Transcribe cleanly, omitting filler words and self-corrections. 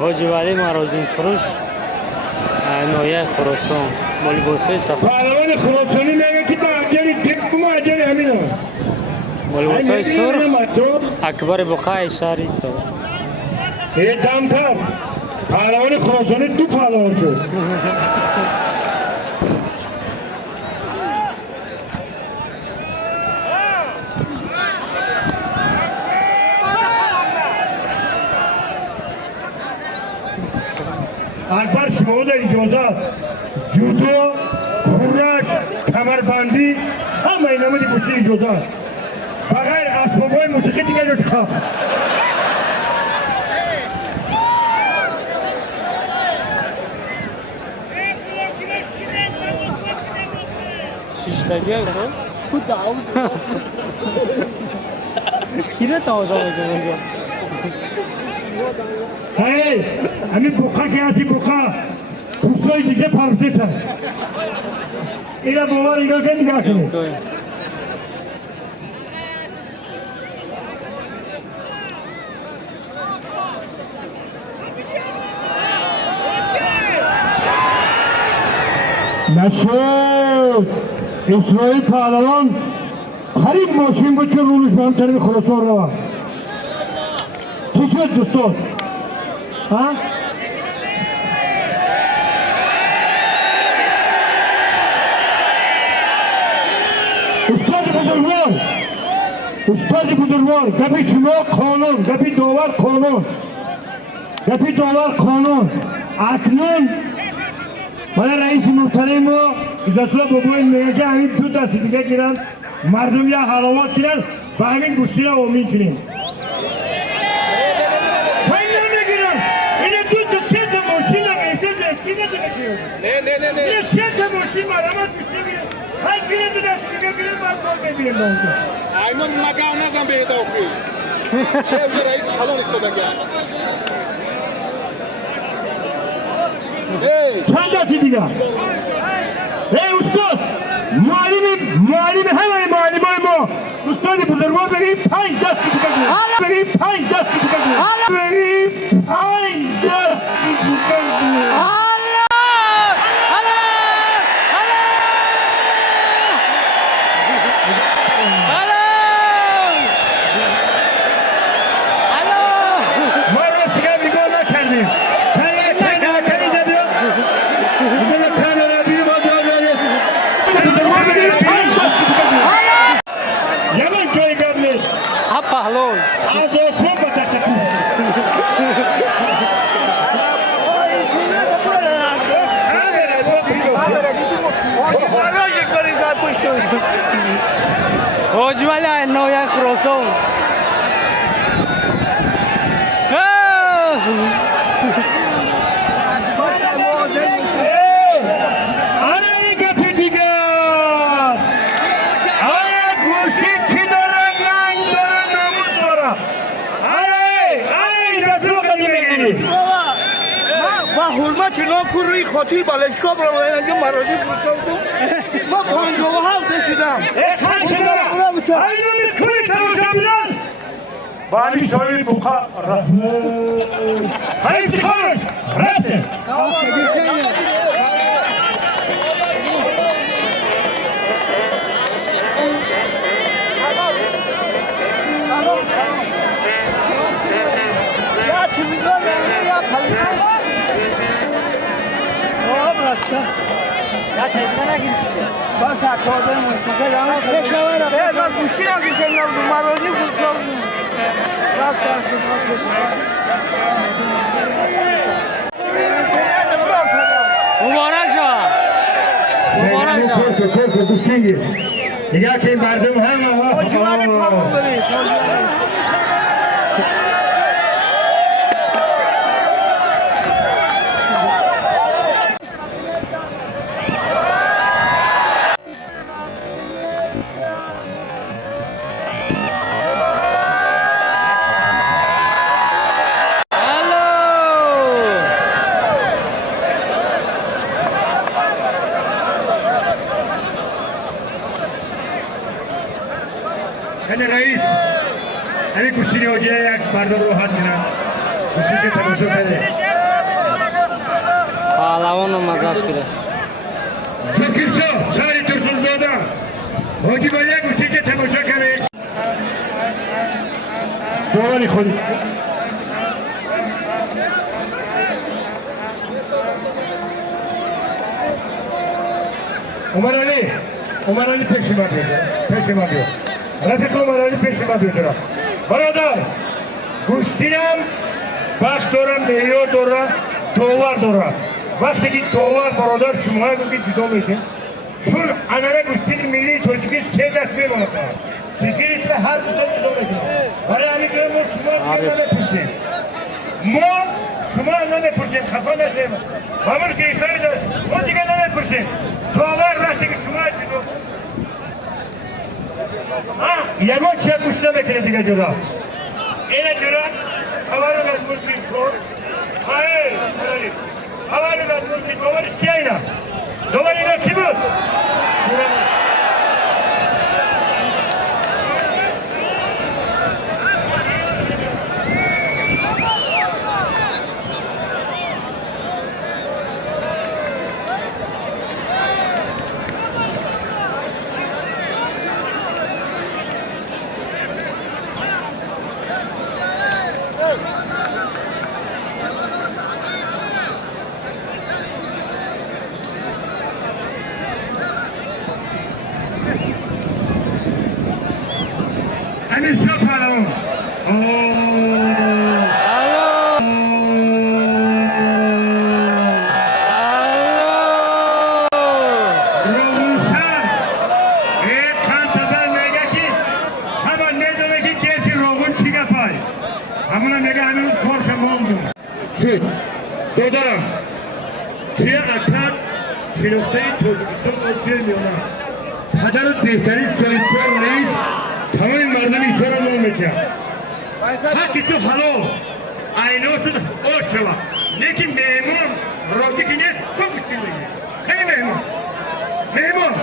حاجی ولی مرازم فروش نویه خراسان با لباسای سفر پهلوان خراسانی میگه که معجلی تیپ معجلی همین هم با لباسای سرخ اکبر بقای شهر است یه دم کرد پهلوان خراسانی دو پهلوان شد اکبر شما در اجازت جودو، کورش، کمربندی همه این همه دی پشتی اجازت بغیر اسبابای موسیقی دیگه جز خواب شیشتگی های خود؟ کیره تازه بگه هی همین بوقا که هستی بوقا دوستای دیگه پرسش هست اینا باور اینا که نگاه کنید نشد اسرائیل پهلوان قریب ماشین بود که رولش به هم طرف خراسان رو چی شد دوستان؟ ها؟ استاد بزرگوار گپی شما قانون گپی داور قانون اکنون من رئیس محترم ما عزتالله بابایی میگه که همین دو دست دیگه گیرن مردم یا حلاوات گیرن و همین گوشتی رو آمین کنیم نه سه ماشین مرامت میشه هر گیره دو دست دیگه گیره باید گل ببینیم باید اینون مگه نزم به ادافی اینجا رئیس کلان استادن گرد چند دستی دیگه استاد معلم همه معلمای ما استاد بزرگوار بریم 5 دست دیگه بریم 5 دست دیگه بریم 5 دست دیگه پهلوان از آسمان با تشکر حاجی ولی نویه خراسان حرمت ناکن روی خاطر بالشگاه برای اینجا مرادی فرستاد ما 57 کشیدم بانی شوی بوقا رحمت خیلی خارج رفته یا تیزه نگیم بس اکاده موسیقی دارم بشاوره من گوشی نگیشم مرادی فرستاد بس مبارک جا تو دوستینگی نگاه که این مردم هم حاجوانی پاکون برید رئیس همین کشتی نوجه یک مردم رو حد کنن کشتی که تماشا کرده پهلوان رو مزاش کرده. زکرسا سری ترسون زاده حاجی باید یک گوشتی که تماشا کنید دواری خودی عمر علی پیش ما بیاد رفیق عمر علی پیش ما بیاد برادر گوشتینم بخش دارم معیار دارم توار دارم وقتی که توار برادر شما که جدا میشه چون انانه گوشتین ملی توجیکی 3 دست میمونه دیگه ایتره هر کتا جدا میکنه برای همین که ما شما نمیپرسیم ما شما نمیپرسیم خفا نشیم همون که ایسانی داره ما دیگه نمیپرسیم توار وقتی که شما جدا یگان چه گوشت نمیکنیم دیگه جدا اینه جدا خبرون از ملکی شور خبرون از ملکی دوبارش کی اینا؟ دوبار اینا کی بود؟ همین شب پهلوان روشن یک کانتازن میگه که همه نداره که کسی روغن چی گفای همونه میگه همین کار شما همون شد دادارم توی قطر شناخته توجیکستان آسیه میانه پدرت بهترین سایتور نیست تمام مردم ایشان رو نام میکنم حقی تو حلال اینو شد آش شما لیکن مهمان راضی که نیست تو گوشتی بگیر خیلی مهمان